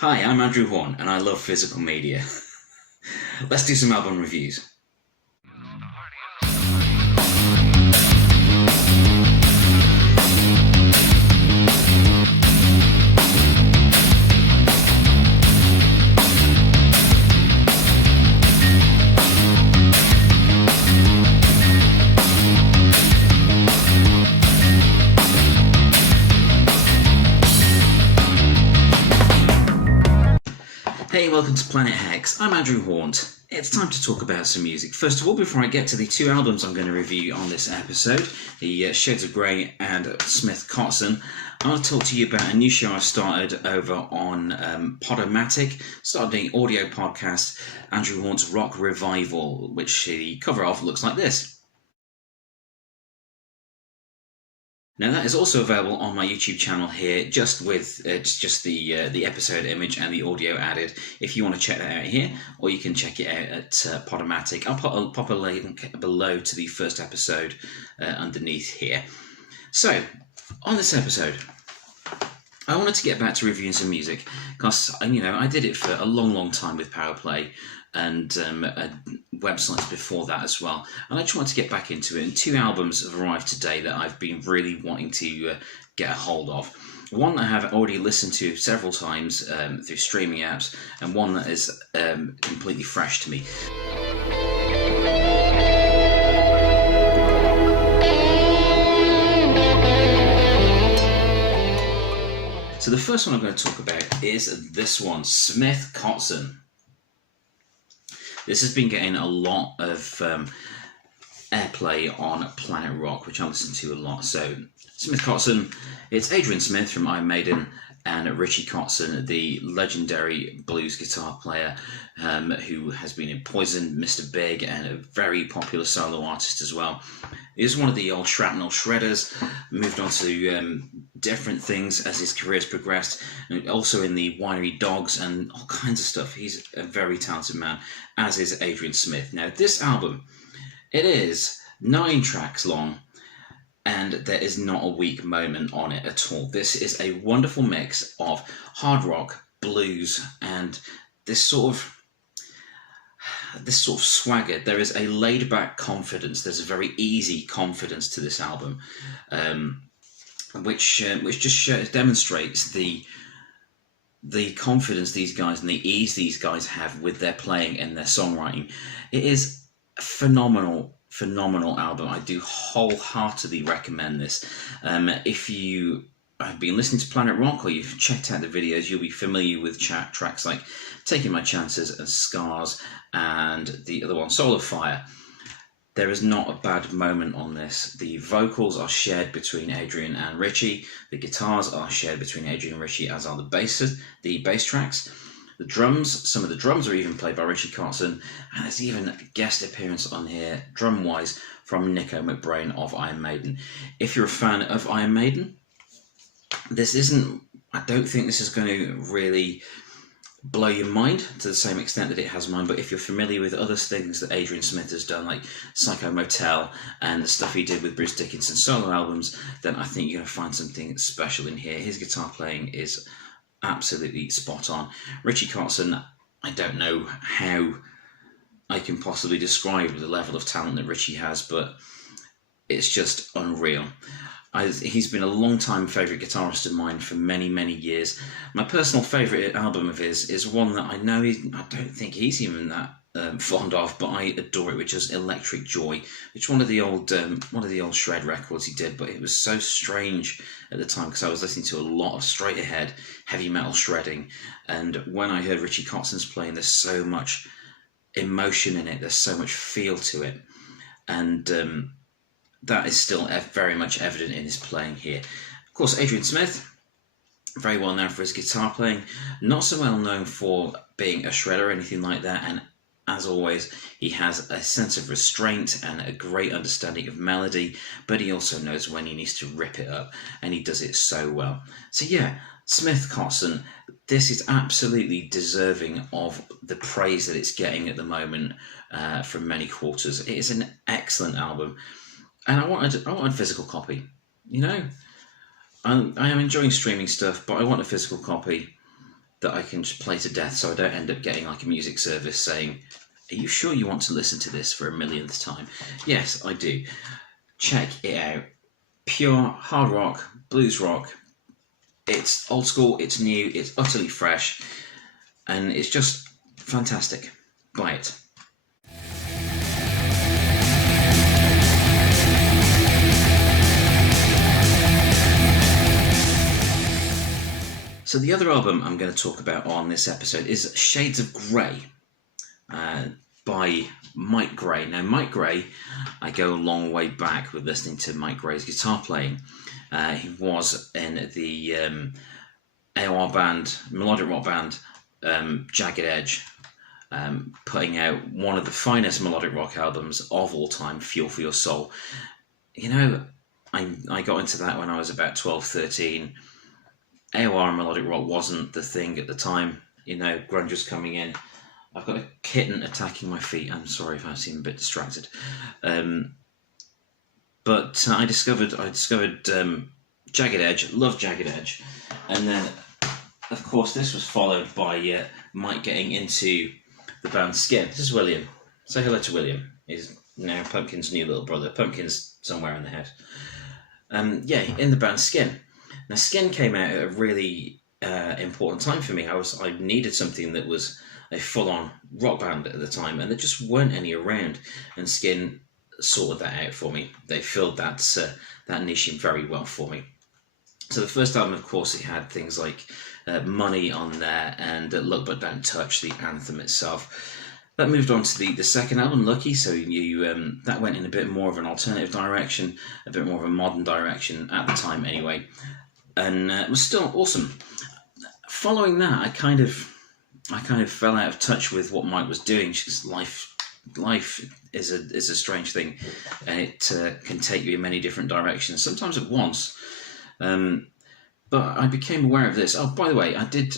Hi, I'm Andrew Hawnt and I love physical media. Let's do some album reviews. Hey, welcome to Planet Hex. I'm Andrew Hawnt. It's time to talk about some music. First of all, before I get to the two albums I'm going to review on this episode, the Shades of Gray and SmithKotzen, I want to talk to you about a new show I started over on Podomatic, started an audio podcast, Andrew Hawnt's Rock Revival, which the cover of looks like this. Now that is also available on my YouTube channel here, just with just the episode image and the audio added. If you want to check that out here, or you can check it out at Podomatic. I'll pop a link below to the first episode underneath here. So, on this episode, I wanted to get back to reviewing some music because I did it for a long time with Powerplay and websites before that as well, and I just wanted to get back into it. And two albums have arrived today that I've been really wanting to get a hold of. One I have already listened to several times through streaming apps, and one that is completely fresh to me. So the first one I'm going to talk about is this one, SmithKotzen. This has been getting a lot of airplay on Planet Rock, which I listen to a lot. So SmithKotzen, it's Adrian Smith from Iron Maiden and Richie Kotzen, the legendary blues guitar player who has been in Poison, Mr. Big, and a very popular solo artist as well. He was one of the old Shrapnel Shredders, moved on to different things as his career has progressed, and also in the Winery Dogs and all kinds of stuff. He's a very talented man, as is Adrian Smith. Now, this album, it is 9 tracks long, and there is not a weak moment on it at all. This is a wonderful mix of hard rock, blues, and this sort of swagger. There is a laid-back confidence. There's a very easy confidence to this album, which just demonstrates the confidence these guys and the ease these guys have with their playing and their songwriting. It is a phenomenal album. I do wholeheartedly recommend this. If you have been listening to Planet Rock or you've checked out the videos, you'll be familiar with tracks like Taking My Chances and Scars and the other one, Soul of Fire. There is not a bad moment on this. The vocals are shared between Adrian and Richie. The guitars are shared between Adrian and Richie, as are the bass tracks. The drums, some of the drums are even played by Richie Kotzen, and there's even a guest appearance on here, drum-wise, from Nico McBrain of Iron Maiden. If you're a fan of Iron Maiden, I don't think this is going to really blow your mind to the same extent that it has mine, but if you're familiar with other things that Adrian Smith has done, like Psycho Motel and the stuff he did with Bruce Dickinson solo albums, then I think you're going to find something special in here. His guitar playing is absolutely spot on. Richie Kotzen, I don't know how I can possibly describe the level of talent that Richie has, but it's just unreal. He's been a long-time favourite guitarist of mine for many years. My personal favourite album of his is one that I don't think he's even that fond of, but I adore it, which is Electric Joy, which one of the old Shred records he did. But it was so strange at the time because I was listening to a lot of straight ahead heavy metal shredding, and when I heard Richie Kotzen's playing, there's so much emotion in it, there's so much feel to it, and that is still very much evident in his playing here. Of course, Adrian Smith, very well known for his guitar playing, not so well known for being a shredder or anything like that, and as always, he has a sense of restraint and a great understanding of melody, but he also knows when he needs to rip it up, and he does it so well. So yeah, SmithKotzen, this is absolutely deserving of the praise that it's getting at the moment from many quarters. It is an excellent album. And I wanted a physical copy, I am enjoying streaming stuff, but I want a physical copy. that I can just play to death, so I don't end up getting like a music service saying, "Are you sure you want to listen to this for a millionth time?" Yes, I do. Check it out. Pure hard rock, blues rock. It's old school, it's new, it's utterly fresh, and it's just fantastic. Buy it. So the other album I'm going to talk about on this episode is Shades of Grey by Mike Gray. Now, Mike Gray, I go a long way back with listening to Mike Gray's guitar playing. He was in the AOR band, melodic rock band, Jagged Edge, putting out one of the finest melodic rock albums of all time, Fuel for Your Soul. You know, I got into that when I was about 12, 13. AOR and melodic rock wasn't the thing at the time. You know, grunge was coming in. I've got a kitten attacking my feet. I'm sorry if I seem a bit distracted. But I discovered Jagged Edge, loved Jagged Edge. And then, of course, this was followed by Mike getting into the band Skin. This is William. Say hello to William. He's now Pumpkin's new little brother. Pumpkin's somewhere in the head. In the band Skin. Now, Skin came out at a really important time for me. I needed something that was a full-on rock band at the time, and there just weren't any around. And Skin sorted that out for me. They filled that niche in very well for me. So the first album, of course, it had things like Money on there and Look But Don't Touch, the anthem itself. That moved on to the second album, Lucky, so that went in a bit more of an alternative direction, a bit more of a modern direction at the time anyway, and it was still awesome. Following that, I kind of fell out of touch with what Mike was doing, because life is a strange thing, and it can take you in many different directions, sometimes at once. But I became aware of this. Oh, by the way, I did,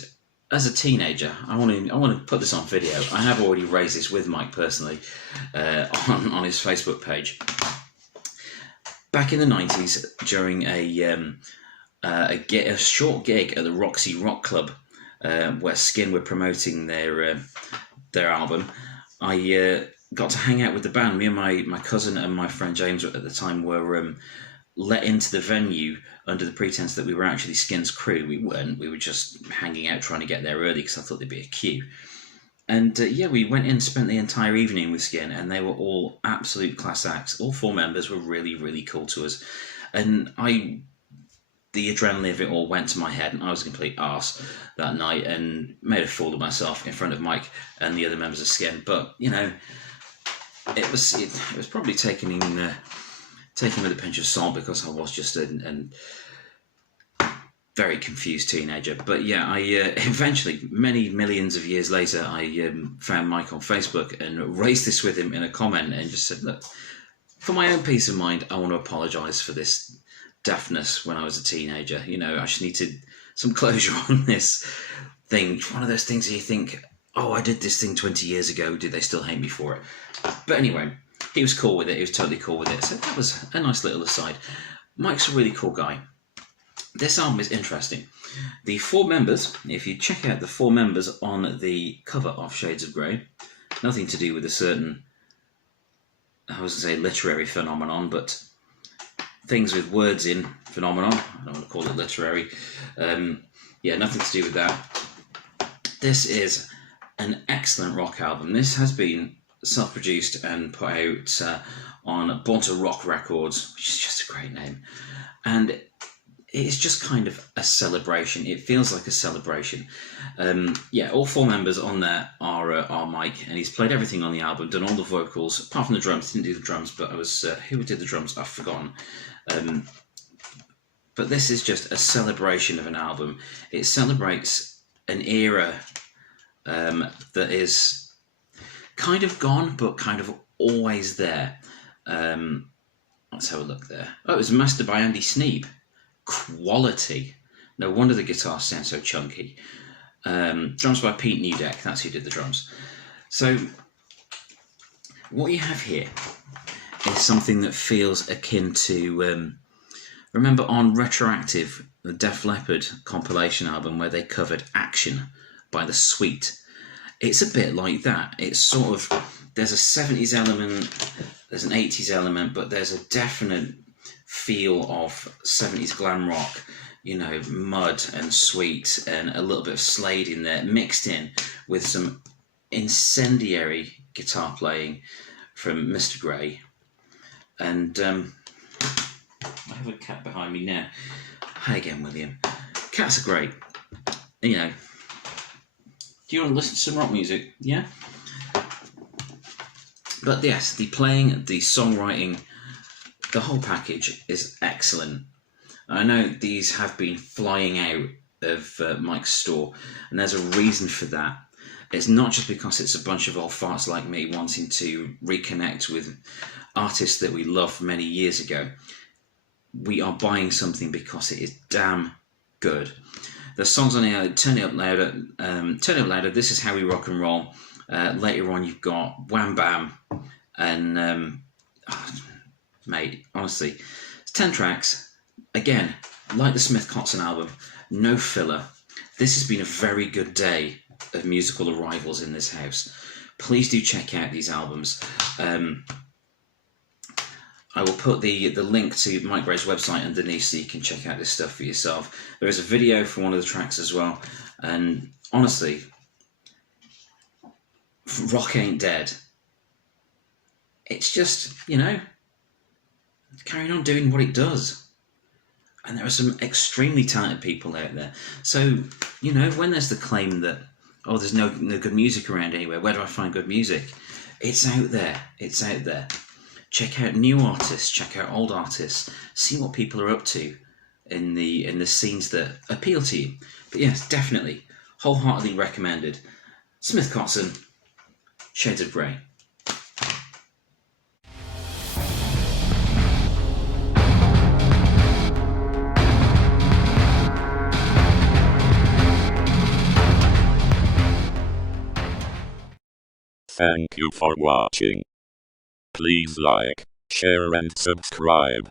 as a teenager, I want to put this on video. I have already raised this with Mike personally on his Facebook page. Back in the 90s, during a short gig at the Roxy Rock Club, where Skin were promoting their album, I got to hang out with the band. Me and my cousin and my friend James at the time were let into the venue under the pretense that we were actually Skin's crew. We weren't. We were just hanging out, trying to get there early because I thought there'd be a queue. And we went in, spent the entire evening with Skin, and they were all absolute class acts. All four members were really, really cool to us. And the adrenaline of it all went to my head, and I was a complete arse that night and made a fool of myself in front of Mike and the other members of Skin. But, you know, it was probably taken with a pinch of salt, because I was just a very confused teenager. But yeah, I eventually, many millions of years later, I found Mike on Facebook and raised this with him in a comment and just said, look, for my own peace of mind, I want to apologise for this deafness when I was a teenager. You know, I just needed some closure on this thing. It's one of those things that you think, oh, I did this thing 20 years ago. Did they still hate me for it? But anyway, he was cool with it. He was totally cool with it. So that was a nice little aside. Mike's a really cool guy. This album is interesting. The four members, if you check out the four members on the cover of Shades of Grey, nothing to do with a certain, I was going to say literary phenomenon, but things with words in phenomenon. I don't want to call it literary. Nothing to do with that. This is an excellent rock album. This has been self-produced and put out on Born to Rock Records, which is just a great name. And it's just kind of a celebration. It feels like a celebration. All four members on there are Mike, and he's played everything on the album, done all the vocals, apart from the drums. Didn't do the drums, but who did the drums? I've forgotten. But this is just a celebration of an album. It celebrates an era that is kind of gone, but kind of always there. Let's have a look there. Oh, it was mastered by Andy Sneap. Quality. No wonder the guitars sound so chunky. Drums by Pete Newdeck. That's who did the drums. So what you have here is something that feels akin to remember on Retroactive, the Def Leppard compilation album where they covered Action by the Sweet. It's a bit like that. It's sort of, there's a 70s element, there's an 80s element, but there's a definite feel of 70s glam rock, you know, Mud and Sweet and a little bit of Slade in there, mixed in with some incendiary guitar playing from Mr. Gray. And I have a cat behind me now. Hi again, William. Cats are great. You know, do you want to listen to some rock music? Yeah? But yes, the playing, the songwriting, the whole package is excellent. I know these have been flying out of Mike's store, and there's a reason for that. It's not just because it's a bunch of old farts like me wanting to reconnect with artists that we loved many years ago. We are buying something because it is damn good. The songs on here, Turn It Up Louder, This Is How We Rock and Roll. Later on you've got Wham Bam, and mate, honestly, it's 10 tracks. Again, like the SmithKotzen album, no filler. This has been a very good day of musical arrivals in this house. Please do check out these albums. I will put the link to Mike Gray's website underneath so you can check out this stuff for yourself. There is a video for one of the tracks as well, and honestly, rock ain't dead. It's just, you know, carrying on doing what it does. And there are some extremely talented people out there. So, you know, when there's the claim that, oh, there's no good music around anywhere, where do I find good music? It's out there. It's out there. Check out new artists, check out old artists, see what people are up to in the scenes that appeal to you. But yes, definitely, wholeheartedly recommended. SmithKotzen, Shades of Gray. Thank you for watching. Please like, share and subscribe.